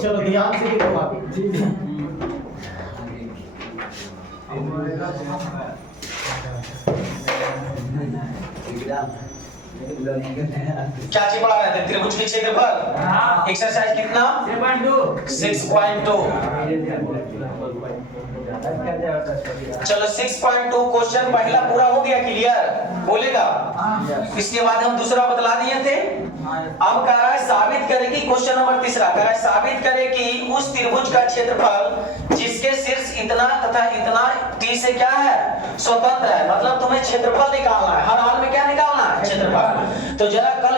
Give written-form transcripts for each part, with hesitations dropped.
चलो ध्यान से देखो आप। क्या चीज पढ़ा रहे थे? त्रिभुज के क्षेत्रफल। एक्सरसाइज कितना? 6.2। चलो 6.2 क्वेश्चन पहला पूरा हो गया, क्लियर बोलेगा। इसके बाद हम दूसरा बतला दिए थे। अब कह रहा है साबित करे कि क्वेश्चन नंबर तीसरा कह रहा है साबित करे कि उस त्रिभुज का क्षेत्रफल जिसके शीर्ष इतना तथा इतना टी से क्या है, स्वतंत्र है। मतलब तुम्हें क्षेत्रफल निकालना है, हर हाल में क्या निकालना है, क्षेत्रफल। तो जरा कल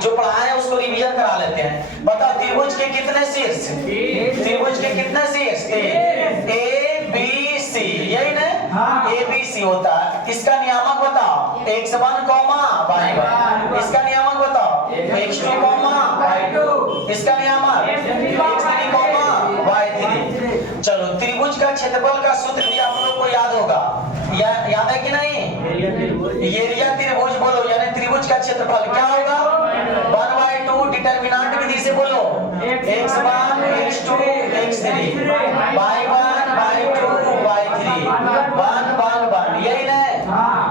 जो पढ़ाया है उसको रिवीजन करा लेते हैं। बताओ त्रिभुज के कितने शीर्ष? त्रिभुज के कितने शीर्ष? ए बी सी, यही ना? ए बी सी होता है। इसका नियामक बताओ, x1, y1। इसका नियामक बताओ, x2, y2। इसका नियामक x3, y3। चलो त्रिभुज का क्षेत्रफल का सूत्र भी आप लोग को याद होगा, याद है कि नहीं? एरिया त्रिभुज बोलो, यानी त्रिभुज का क्षेत्रफल क्या होगा? 1/2 डिटरमिनेंट विधि से बोलो, x1 x2 x3 y1 y2 y3 1 1 1, यही ना?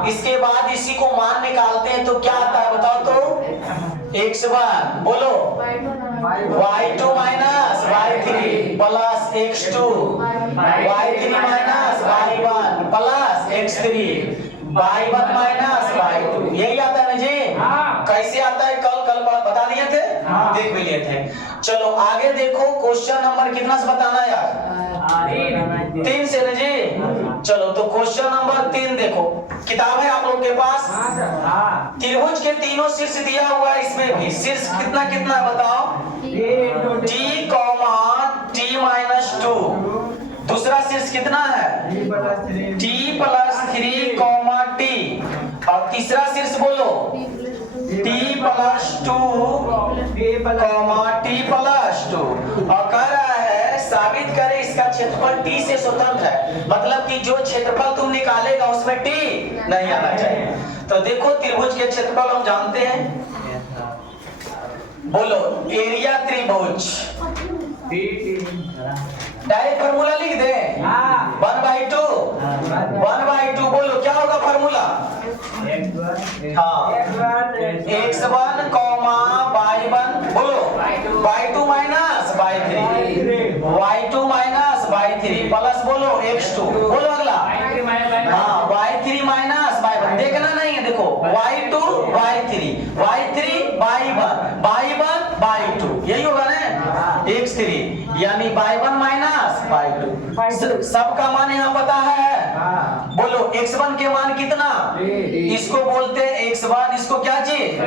इसके बाद इसी को मान निकालते हैं तो क्या आता है बताओ तो? x1 बोलो y2 minus y3 plus x2 y3 minus y1 plus x3 y1 minus y2, यही आता है ना जी? कैसे आता है कल बता दिए थे, देख भी लिए थे। चलो आगे देखो, क्वेश्चन नंबर कितना से बताना यार? 3 से ना जी? चलो तो क्वेश्चन नंबर 3 देखो, किताब है आप लोग के पास? त्रिभुज के तीनों शीर्ष दिया हुआ है, इसमें भी शीर्ष कितना कितना है बताओ? t, t-2। दूसरा शीर्ष कितना है? t + 3, t। और तीसरा शीर्ष बोलो t + 2, t + 2। और कह रहा है साबित करे इसका क्षेत्रफल t से स्वतंत्र है। मतलब कि जो क्षेत्रफल तुम निकालेगा उसमें t नहीं आना चाहिए। तो देखो त्रिभुज के क्षेत्रफल हम जानते हैं, बोलो एरिया त्रिभुज। डायरेक्ट फार्मूला लिख दे, 1/2 बोलो क्या होगा फार्मूला? हाँ x1, y1 बोलो y2 माइनस y3 प्लस बोलो x2 बोलो अगला। हाँ y3 माइनस y1, देखना नहीं है, देखो y2 y3 y1 यही होगा ना? x3 यानी y1 माइनस y2। सबका मान यहाँ पता है, बोलो x1 के मान कितना? इसको बोलते हैं x1, इसको क्या चीज?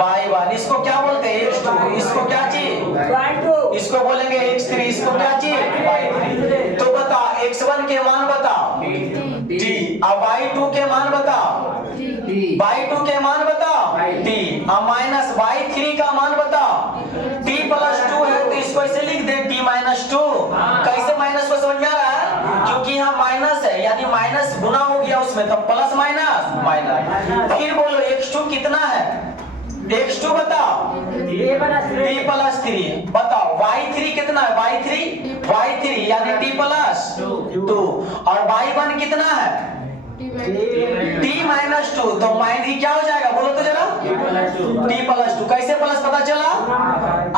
y1। इसको क्या बोलते हैं? x2। इसको क्या चीज? इसको बोलेंगे x3। इसको क्या चीज? y3। तो बताओ x1 के मान बताओ t, अब y2 के मान बताओ y2 के मान बताओ t, अब माइनस y3 का मान बताओ t + 2 है तो इसको ऐसे लिख दे t - 2। कैसे माइनस को समझ में आ रहा है? क्योंकि यहाँ माइनस है, यानी माइनस गुना हो गया उसमें, तब प्लस माइनस। फिर बोलो x2 कितना है? x2 बताओ t + 3। बताओ y3 कितना है? y3 यानी t + 2। और y1 कितना है? t - 2। तो माइनस क्या हो जाएगा बोलो तो जरा? t + 2। कैसे प्लस पता चला?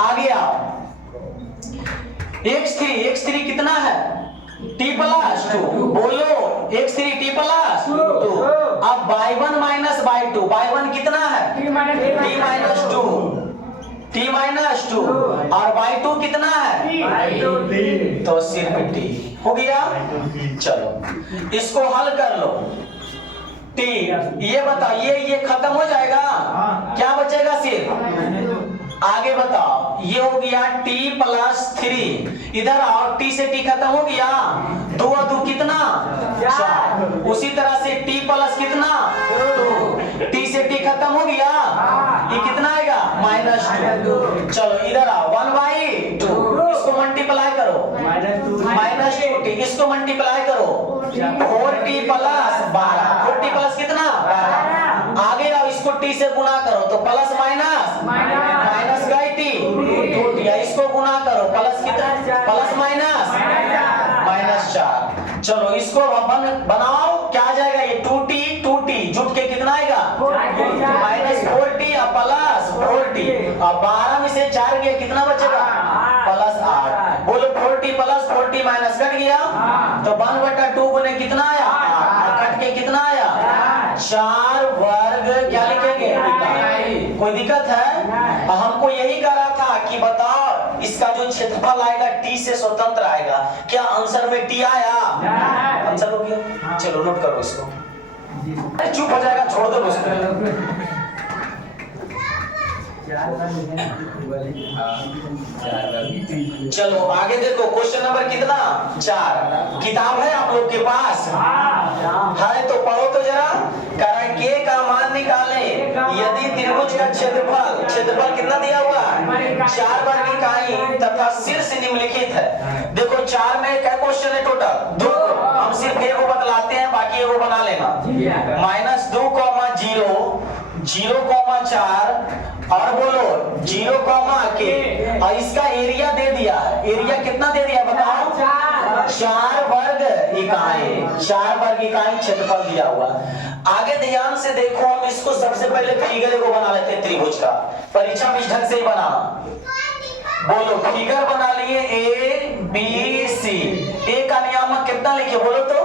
आगे आओ, x3 कितना है? t + 2 बोलो x3 t + 2। अब y1 माइनस y2, y1 कितना है? t - 2 और y2 कितना है? तो सिर्फ t हो गया। चलो इसको हल कर लो, t ये बताओ, ये खत्म हो जाएगा, क्या बचेगा सिर्फ? आगे बताओ, ये हो गया t + 3। इधर आओ, t से t खत्म हो गया, 2 और 2 कितना? 4। उसी तरह से t + कितना? 2। t से t खत्म हो गया, ये कितना आएगा? -2। चलो इधर आओ, 1/2 इसको मल्टीप्लाई करो, -2t इसको मल्टीप्लाई करो, 4t + 12। 4t + कितना? 12। आगे आओ, इसको टी से गुना करो तो प्लस माइनस माइनस का टी, टू टी। इसको गुना करो प्लस कितना, प्लस माइनस माइनस 4। चलो इसको बनाओ, क्या आ जाएगा ये 2t जुट के कितना आएगा माइनस 4t और प्लस 4t। अब 12 में से 4 गया कितना बचेगा प्लस 8। बोलो 4t plus 4t minus cut गया तो 1/2 गुने कितना आया 8, कट के कितना आया 4 वर्ग क्या लिखेंगे इकाई। कोई दिक्कत है? हमको यही कह रहा था कि बताओ इसका जो क्षेत्रफल आएगा t से स्वतंत्र आएगा। क्या आंसर में t आया? आंसर हो गया। चलो नोट करो इसको, चुप हो जाएगा, छोड़ दो उसको। चलो आगे देखो, क्वेश्चन नंबर कितना 4। किताब है आप लोग के पास है तो पढ़ो तो जरा। कारण के का मान निकालें यदि त्रिभुज का क्षेत्रफल कितना दिया हुआ 4 वर्ग इकाई तथा शीर्ष निम्नलिखित है। देखो 4 में क्या क्वेश्चन है टोटल 2, हम सिर्फ एक को बतलाते हैं, बाकी एक को बना लेना। -2, 0, 4 और बोलो 0, के और इसका एरिया दे दिया है। एरिया कितना दे दिया बताओ 4 वर्ग इकाई, 4 वर्ग इकाई क्षेत्रफल दिया हुआ। आगे ध्यान से देखो, हम इसको सबसे पहले फिगर को बना लेते हैं त्रिभुज का। परीक्षा में इस ढंग से ही बनाना। बोलो फिगर बना लिए ABC। ए का नियामक कितना लिखे बोलो तो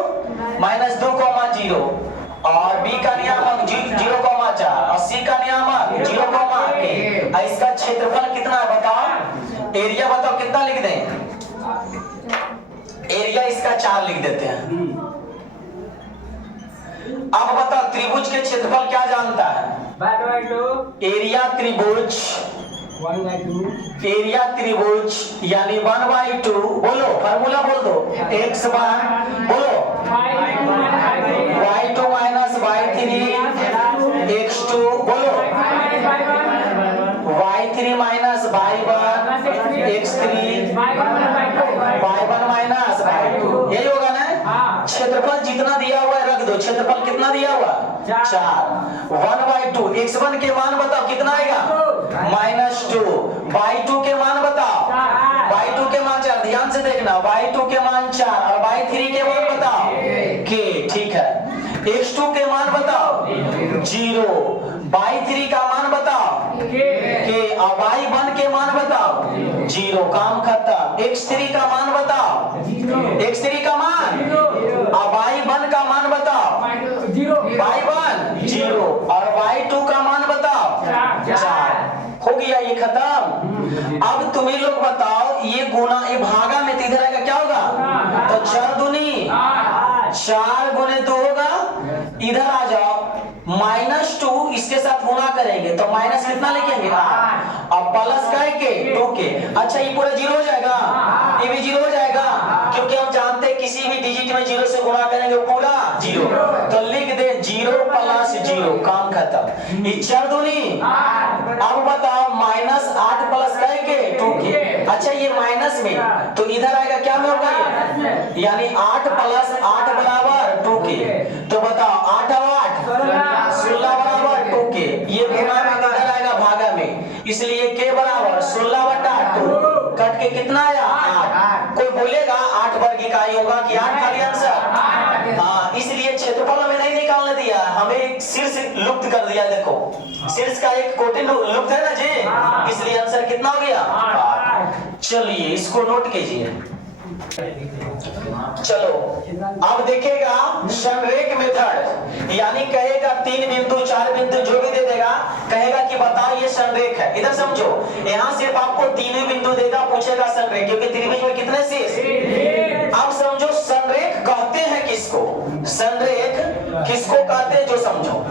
-2, 0 और B का नियामक 0, 4 और C का नियामक 0, के। इसका क्षेत्रफल कितना है बताओ, एरिया बताओ कितना लिख दें। एरिया इसका 4 लिख देते हैं। अब बताओ त्रिभुज के क्षेत्रफल क्या जानता है? एरिया त्रिभुज, एरिया त्रिभुज यानी 1/2। बोलो फार्मूला बोल दो, x1 बोलो y2 माइनस y3 x2 बोलो y3 minus y1 x3 y1 minus y2। यही होगा ना? क्षेत्रफल जितना दिया हुआ है रख दो। क्षेत्रफल कितना दिया हुआ 4। 1/2 x1 के मान बताओ कितना आएगा -2। y2 के मान बताओ, y2 के मान 4। ध्यान से देखना, y2 के मान 4 और y3 के मान बताओ के। ठीक है, x2 के मान बताओ 0, y3 का मान बताओ के और y1 के मान बताओ 0। काम खत्म। x3 का मान बताओ, x3 का मान और y1 का मान बताओ y1 0 और y2 का मान बताओ 4। हो गया ये खत्म। अब तुम्हें लोग बताओ ये गुना ये भागा में इधर आएगा क्या होगा तो 4 दूनी 4 गुने 2 होगा। इधर आ जाओ -2 इसके साथ गुना करेंगे तो माइनस कितना लिखेंगे अब प्लस के 2 के। अच्छा ये पूरा 0 हो जाएगा, ये भी 0 हो जाएगा क्योंकि हम जानते हैं किसी भी डिजिट में 0 से गुणा करेंगे पूरा 0। तो लिख दे 0 + 0, काम खत्म। ये 4 दूनी अब बताओ -8 प्लस के 2 के। अच्छा ये माइनस में तो इधर आएगा क्या में होगा ये यानी 8 + 8 बराबर 2 के। तो बताओ 8 और 8 16 बराबर 2 के। ये गुणा में इधर आएगा भागा में, इसलिए के बराबर 16/2 कट के कितना आया 8। कोई बोलेगा 8 वर्ग इकाई होगा कि 8 खाली आंसर। हाँ, इसलिए क्षेत्रफल हमें नहीं निकालने दिया, हमें शीर्ष लुप्त कर दिया। देखो शीर्ष का एक कोटि लुप्त है ना जी, इसलिए आंसर कितना हो गया 8। चलिए इसको नोट कीजिए। चलो अब देखेगा संरेख मेथड, यानी कहेगा 3 बिंदु 4 बिंदु जो भी दे देगा कहेगा कि बताओ ये संरेख है। इधर समझो, यहाँ सिर्फ आपको 3 बिंदु देगा, पूछेगा संरेख क्योंकि त्रिभुज में कितने शीर्ष। अब समझो संरेख कहते हैं किसको, संरेख किसको कहते हैं जो समझो।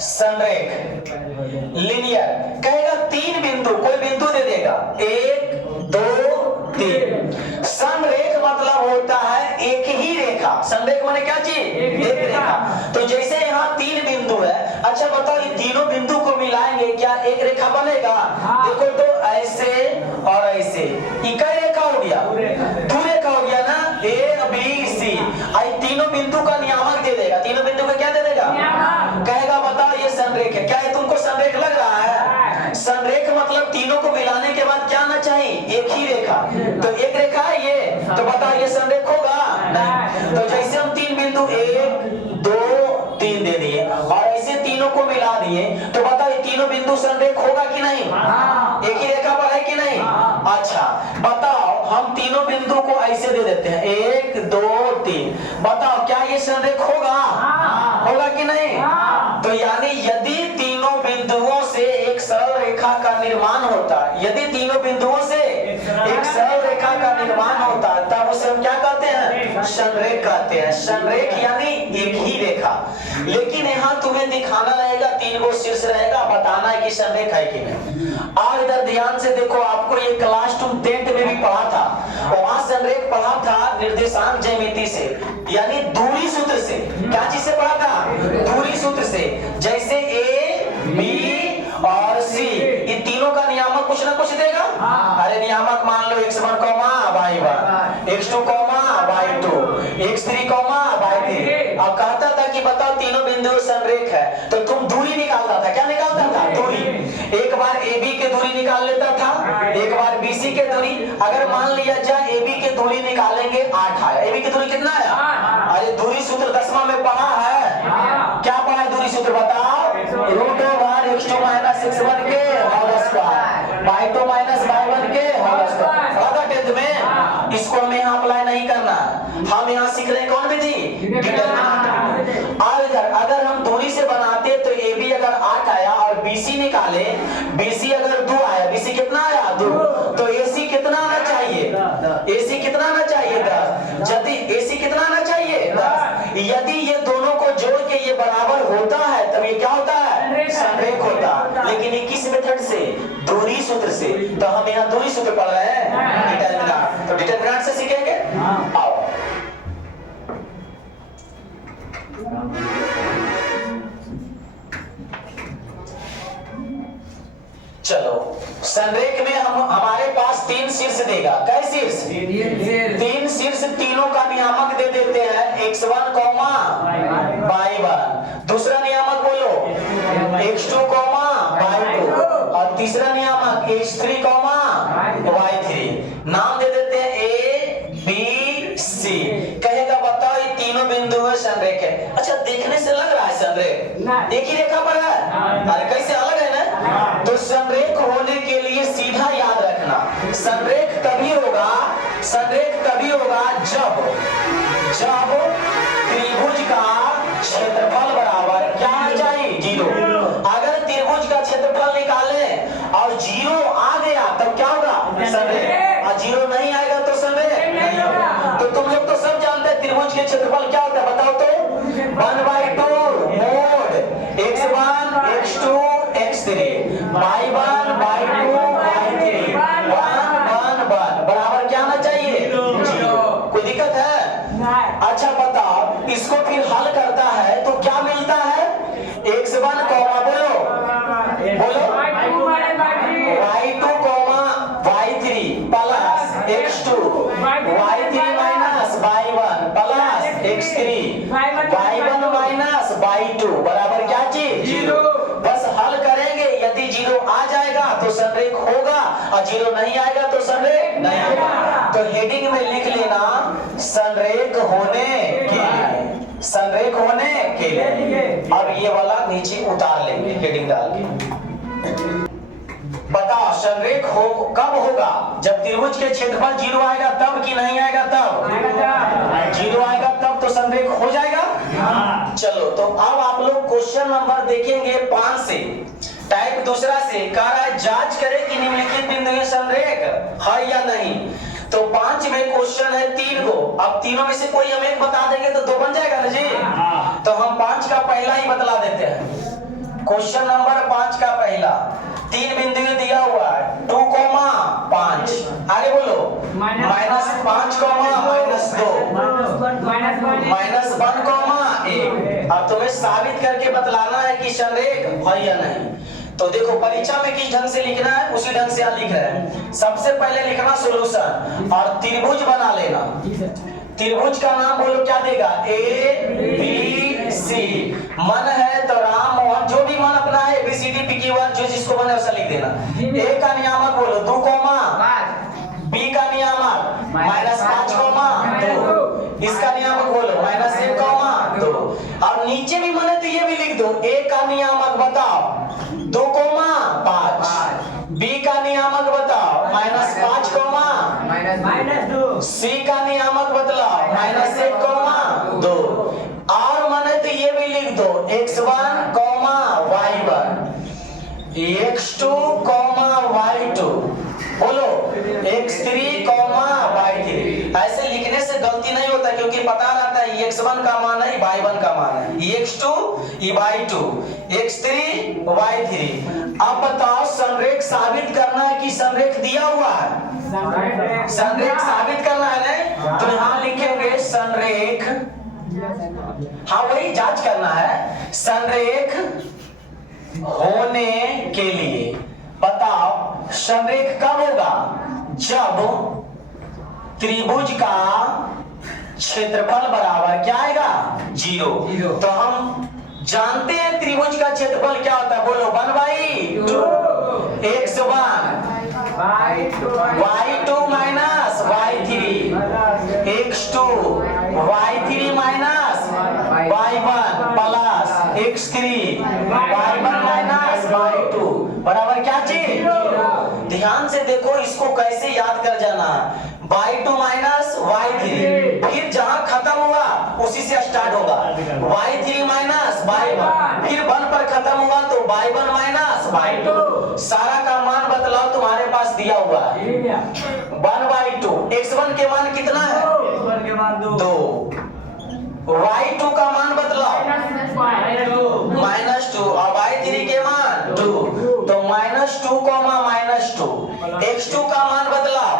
संरेख लीनियर कहेगा 3 बिंदु, कोई बिंदु दे देगा 1 2 3। संरेख मतलब होता है एक ही रेखा। संरेख माने क्या चीज एक रेखा। तो जैसे यहाँ 3 बिंदु है, अच्छा बताओ ये तीनों बिंदु को मिलाएंगे क्या एक रेखा बनेगा? देखो तो ऐसे और ऐसे इकाई रेखा हो गया, दो रेखा हो गया ना A B C। आई तीनों बिंदु का नियामक दे देगा। तीनों बिंदु का ये संरेख होगा? नहीं। तो जैसे हम तीन बिंदु 1 2 3 दे दिए और ऐसे तीनों को मिला दिए, तो बताओ ये तीनों बिंदु संरेख होगा कि नहीं? एक ही रेखा पर है कि नहीं? अच्छा बताओ, हम तीनों बिंदु को ऐसे दे देते हैं 1 2 3, बताओ क्या ये संरेख होगा? होगा कि नहीं? तो यानी यदि तीनों बिंदुओं से एक सरल रेखा का निर्माण होता, यदि तीनों बिंदुओं से एक सरल रेखा का निर्माण होता, तब उसे हम क्या कहते हैं? संरेख कहते हैं। संरेख यानी एक ही रेखा। लेकिन यहाँ तुम्हें दिखाना रहेगा, तीन गो शीर्ष रहेगा, बताना है कि संरेख है कि नहीं। और इधर ध्यान से देखो, आपको ये क्लास तुम 10th में भी पढ़ा था, वहां संरेख पढ़ा था निर्देशांक ज्यामिति से, यानी दूरी सूत्र से। क्या चीज से पढ़ा था? दूरी सूत्र से। जैसे ए बी और सी, ये तीनों का नियामक कुछ ना कुछ देगा। अरे नियामक मान लो x1, y1, x2, y2, x3, y3। अब कहता था कि बताओ तीनों बिंदु संरेख है, तो तुम दूरी निकालता था। क्या निकालता था? दूरी। एक बार AB के दूरी निकाल लेता था, एक बार BC के दूरी। अगर मान लिया जाए AB के दूरी निकालेंगे 8 आया, AB की दूरी कितना है? अरे दूरी सूत्र 10वां में पढ़ा है। क्या पढ़ा है दूरी सूत्र? बताओ। √x2 - x1 के होल स्क्वायर, y2 - y1 के होल स्क्वायर। पढ़ा 10th में। इसको हमें यहाँ अप्लाई नहीं करना, हम यहाँ सीख रहे कौन विधि? डिटरमिनेंट। और इधर अगर हम दूरी से बनाते तो AB अगर 8 आया और BC निकाले, BC अगर 2 आया, BC कितना आया? 2। तो AC कितना आना चाहिए? AC कितना आना चाहिए? 10। यदि AC कितना आना चाहिए? 10। यदि ये दोनों को जोड़ के ये बराबर होता है, तब ये क्या होता है? संरेख होता। लेकिन ये किस मेथड से? दूरी सूत्र से। तो हम यहाँ दूरी सूत्र पढ़ रहे हैं, डिटरमिनेंट। तो डिटरमिनेंट से सीखेंगे। आओ चलो, संरेख में हमारे पास 3 शीर्ष देगा। कै शीर्ष? 3 शीर्ष। तीनों का नियामक दे देते हैं x1, y1। दूसरा नियामक बोलो x2, y2। और तीसरा नियामक x3, y3। नाम दे देते हैं A B C। कहेगा बताओ ये तीनों बिंदु है संरेख है। अच्छा देखने से लग रहा है संरेख एक ही रेखा पर है? अरे कैसे अलग है ना? तो संरेख होने के लिए सीधा याद रखना, संरेख तभी होगा जब त्रिभुज का क्षेत्रफल बराबर क्या आना चाहिए? 0। अगर त्रिभुज का क्षेत्रफल निकाले और 0 आ गया तब क्या होगा? संरेख। और 0 नहीं आएगा तो संरेख नहीं होगा। तो तुम लोग तो सब जानते हैं त्रिभुज के क्षेत्रफल क्या होता है, बताओ तो? 1/2 mode x1 x2 x3 y1 y2 y3 1 बराबर क्या आना चाहिए? 0। कोई दिक्कत है? अच्छा बताओ, इसको फिर हल करता है तो क्या मिलता है? x1 बोलो y2 y3 plus x2 y3 minus y1 plus x3 y1 minus y2 बराबर क्या चीज? 0। बस हल करेंगे, यदि 0 आ जाएगा तो संरेख होगा और 0 नहीं आएगा तो संरेख नहीं होगा। तो हेडिंग में लिख लेना संरेख होने के लिए, संरेख होने के लिए। अब ये वाला नीचे उतार लेंगे हेडिंग डाल के। बताओ संरेख हो कब होगा? जब त्रिभुज के क्षेत्रफल 0 आएगा तब कि नहीं आएगा तब? 0 आएगा तब तो संरेख हो जाएगा। चलो तो अब आप लोग क्वेश्चन नंबर देखेंगे 5 से, टाइप दूसरा से। कह रहा है जांच करें कि निम्नलिखित बिंदु संरेख है या नहीं। तो 5 में क्वेश्चन है 3 गो। अब तीनों में से कोई हम एक बता देंगे तो 2 बन जाएगा ना जी। तो हम 5 का पहला ही बतला देते हैं। क्वेश्चन नंबर 5 का पहला 3 बिंदु दिया हुआ है 2, 5। आगे बोलो -5, -2 -1, अब तुम्हें साबित करके बतलाना है कि संरेख है या नहीं। तो देखो परीक्षा में किस ढंग से लिखना है उसी ढंग से यहाँ लिख रहे हैं। सबसे पहले लिखना सॉल्यूशन और त्रिभुज बना लेना। त्रिभुज का नाम बोलो क्या देगा? ABC। मन है तो राम मोहन, जो भी मन अपना है ABCD PQ1 जो जिसको मन है वैसा लिख देना। A का नियामक बोलो 2, B का नियामक -5, इसका नियामक बोलो -1 कॉमा 2। और नीचे भी माने तो ये भी लिख दो, ए का नियामक बताओ 2 कॉमा 5, बी का नियामक बताओ -5 कॉमा -2, सी का नियामक बतलाओ -1 कॉमा 2। और माने तो ये भी लिख दो x1 comma y1, x2 comma y2, बोलो x3 कॉमा y3। ऐसे लिखने से गलती नहीं होता क्योंकि पता रहता है x1 का मान है y1 का मान है, x2 y2, x3 y3। अब बताओ संरेख साबित करना है कि संरेख दिया हुआ है? संरेख साबित करना है नहीं? तो यहाँ लिखेंगे संरेख, हाँ वही जांच करना है। संरेख होने के लिए बताओ संरेख कब होगा? जब त्रिभुज का क्षेत्रफल बराबर क्या आएगा? 0। तो हम जानते हैं त्रिभुज का क्षेत्रफल क्या होता है, बोलो 1/2 x1 y2 minus y3 x2 y3 minus y1 plus x3 y1 minus y2 बराबर क्या चीज? ध्यान से देखो, इसको कैसे याद कर जाना, y2 माइनस y3, फिर जहां खत्म हुआ उसी से स्टार्ट होगा, y3 माइनस y1, फिर 1 पर खत्म हुआ तो y1 माइनस y2। सारा का मान बतलाओ, तुम्हारे पास दिया हुआ है 1/2। x1 के मान कितना है? 2। y2 का मान बतलाओ -2 और y3 के मान 2, तो -2 -2। x2 का मान बदलाओ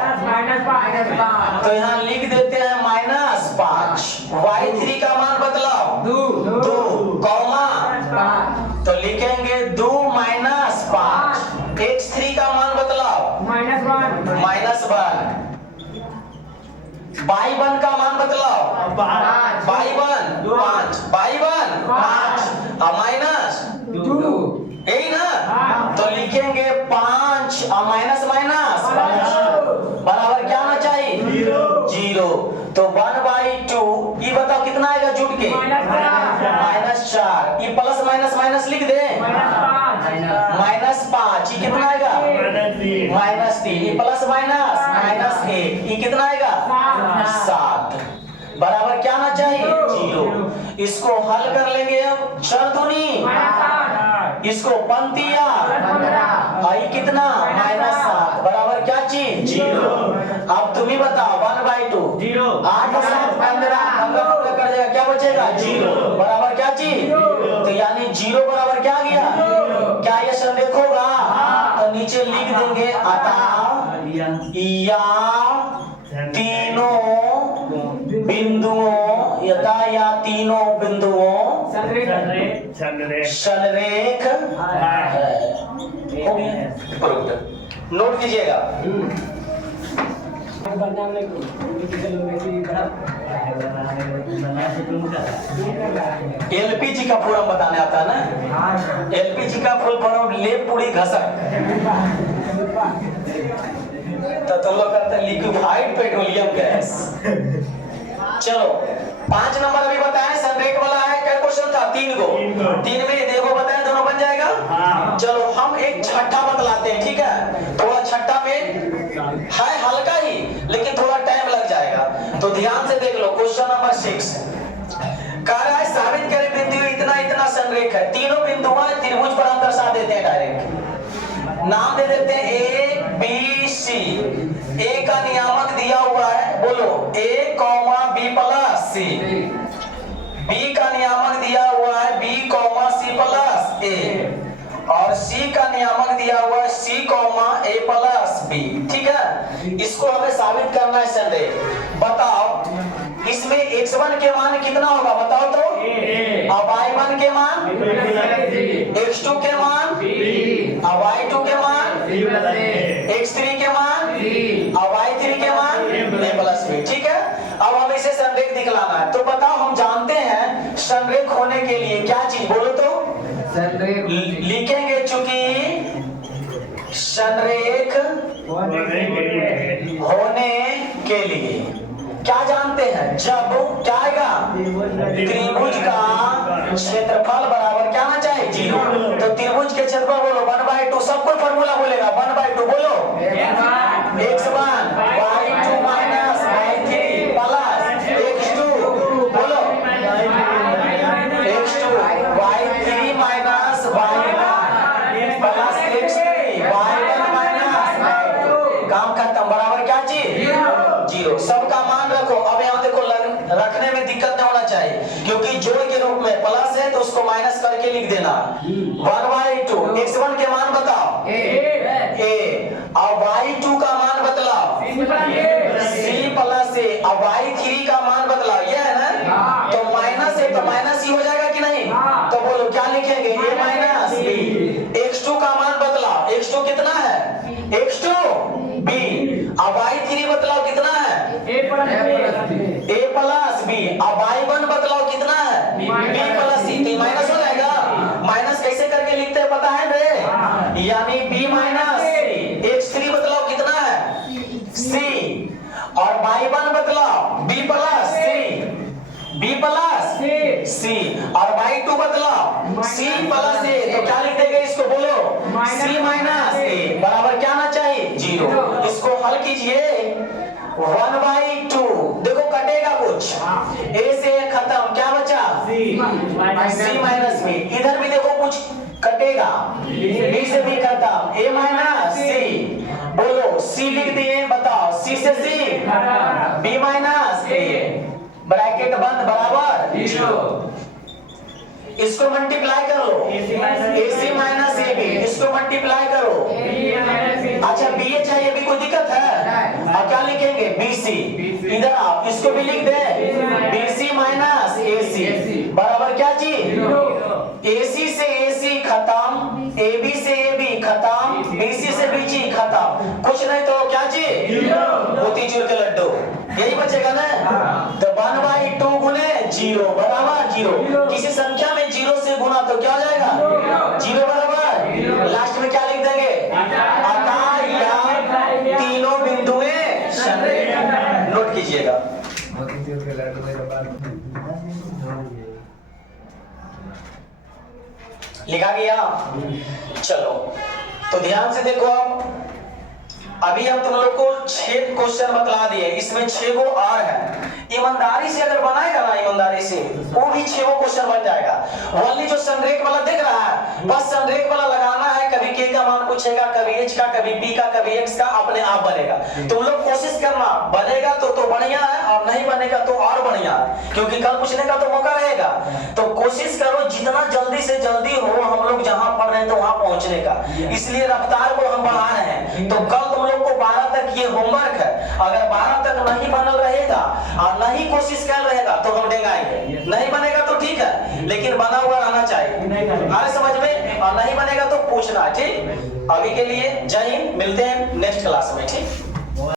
तो यहाँ लिख देते हैं -5। y3 का मान बदलाओ 2 कॉमा, तो लिखेंगे 2 -5। x3 का मान बदलाओ -1। y1 का मान बदलाओ y1 5 और माइनस 2, यही ना? तो लिखेंगे 5 और माइनस बराबर क्या होना चाहिए? 0। तो 1/2 ये बताओ कितना आएगा जुड़ के? -4। ये प्लस माइनस लिख दे, -5। ये कितना आएगा? -3। ये प्लस -1, ये कितना आएगा? 7 बराबर क्या आना चाहिए? 0। इसको हल कर लेंगे अब, चरदुनी इसको पंक्तिया, आई कितना? -7 बराबर क्या चीज? 0। अब तुम ही बताओ 1/2 8 और 7 15 कर देगा, क्या बचेगा? 0 बराबर क्या चीज? तो यानी 0 बराबर क्या गया? क्या ये संरेख होगा? तो नीचे लिख देंगे अतः या तीनों बिंदुओं या तीनों बिंदुओं संरेख है। हो गया, नोट कीजिएगा। एलपीजी का फॉर्म बताने आता है ना? एलपीजी का फुल फॉर्म लेप पूरी घसक, तो तुम लोग कहते हैं लिक्विफाइड पेट्रोलियम गैस। चलो 5 नंबर अभी बताएं, संरेख वाला है। क्या क्वेश्चन था? 3 गो, 3 में देखो बताएं, दोनों बन जाएगा। चलो हम एक छठा बतलाते हैं, ठीक है? थोड़ा छठा में है हल्का ही, लेकिन थोड़ा टाइम लग जाएगा, तो ध्यान से देख लो। क्वेश्चन नंबर 6 कह रहा है साबित करें बिंदु इतना इतना संरेख है। तीनों बिंदु त्रिभुज पर हम दर्शा देते हैं, डायरेक्ट नाम दे देते हैं A B C। A का नियामक दिया हुआ है, बोलो A, B plus C। B का नियामक दिया हुआ है B, C प्लस A। और C का नियामक दिया हुआ है C, A प्लस B। ठीक है, इसको हमें साबित करना है संरेख। बताओ इसमें x1 के मान कितना होगा, बताओ तो? और y1 के मान, x2 के मान, और y2 के मान, x3 के मान, और y3 के मान a प्लस b। ठीक है, अब हमें इसे संरेख दिखलाना है। तो बताओ, हम जानते हैं संरेख होने के लिए क्या चीज, बोलो तो? लिखेंगे, चूंकि संरेख होने के लिए क्या जानते हैं, जब क्या आएगा, त्रिभुज का क्षेत्रफल बराबर क्या आना चाहिए, 0। तो त्रिभुज के क्षेत्रफल बोलो 1/2, सबको फॉर्मूला बोलेगा 1/2 बोलो, x1 y2 minus y3 plus x2 बोलो, x2 y3 minus y1 plus x3 y1 minus y2। काम खत्म, बराबर क्या चीज, 0। सबका मान रखो। अब यहाँ देखो रखने में दिक्कत नहीं होना चाहिए, क्योंकि जोड़ के रूप में प्लस है तो उसको माइनस करके लिख देना। 1/2 x1 के मान बताओ a, और y2 का मान बतलाओ c प्लस a, और y3 का मान बतलाओ, ये है ना। तो माइनस है तो माइनस ही हो जाएगा कि नहीं, तो बोलो क्या लिखेंगे, a माइनस b। x2 का मान बतलाओ, x2 कितना है, x2 b, और y3 बतलाओ कितना है, a प्लस b, और y1 बतलाओ कितना है, b प्लस c। तो माइनस हो जाएगा, माइनस कैसे करके लिखते हैं पता है रे, यानी b माइनस x3 बतलाओ कितना है, c, और y1 बतलाओ b प्लस c, और y2 बतलाओ c प्लस a। तो क्या लिख देंगे इसको बोलो, c माइनस a बराबर क्या आना चाहिए, 0। इसको हल कीजिए, 1/2 देखो कटेगा कुछ, a से खत्म, क्या बचा c माइनस b। इधर भी देखो कुछ कटेगा, b से b खत्म, a माइनस c बोलो, c लिख दिए, बताओ c से c b minus a, bracket बंद बराबर 0। इसको मल्टीप्लाई कर लो, ac माइनस ab, इसको मल्टीप्लाई करो। अच्छा ba चाहिए, भी कोई दिक्कत है, और क्या लिखेंगे bc, इधर आओ, इसको भी लिख दे bc माइनस ac बराबर क्या चीज, ac से ac खत्म, ab से ab खत्म, bc से bc खत्म, कुछ नहीं तो क्या चीज, मोतीचूर के लड्डू, यही बचेगा ना। तो 1/2 गुने 0 बराबर 0। किसी संख्या में 0 से गुना तो क्या हो जाएगा, 0 बराबर, लास्ट में क्या लिख देंगे, अतः यह तीनों बिंदुएं संरेखित। नोट कीजिएगा, लिखा गया। चलो तो ध्यान से देखो, अभी हम तुम लोग को 6 क्वेश्चन बतला दिए, इसमें 6 गो और है। ईमानदारी से अगर बनाएगा ना, ईमानदारी से वो भी 6 गो क्वेश्चन बन जाएगा। ओनली जो संरेख वाला देख रहा है, बस संरेख वाला लगाना है, कभी k का मान पूछेगा, कभी h का, कभी p का, कभी x का, अपने आप बनेगा। तुम लोग कोशिश करना, बनेगा तो बढ़िया है, और नहीं बनेगा तो और बढ़िया है, क्योंकि कल पूछने का तो मौका रहेगा। तो कोशिश करो जितना जल्दी से जल्दी हो, हम लोग जहां पढ़ रहे हैं तो वहां पहुंचने का, इसलिए रफ्तार को हम बढ़ा रहे हैं। तो कल तुम लोग को 12 तक ये होमवर्क है, अगर 12 तक नहीं बनल रहेगा और नहीं कोशिश कर रहेगा तो हम डेंगाएंगे, नहीं बनेगा तो ठीक है, लेकिन बना हुआ रहना चाहिए, अरे समझ में, और नहीं बनेगा तो पूछना, ठीक। अभी के लिए जय हिंद, मिलते हैं नेक्स्ट क्लास में, ठीक।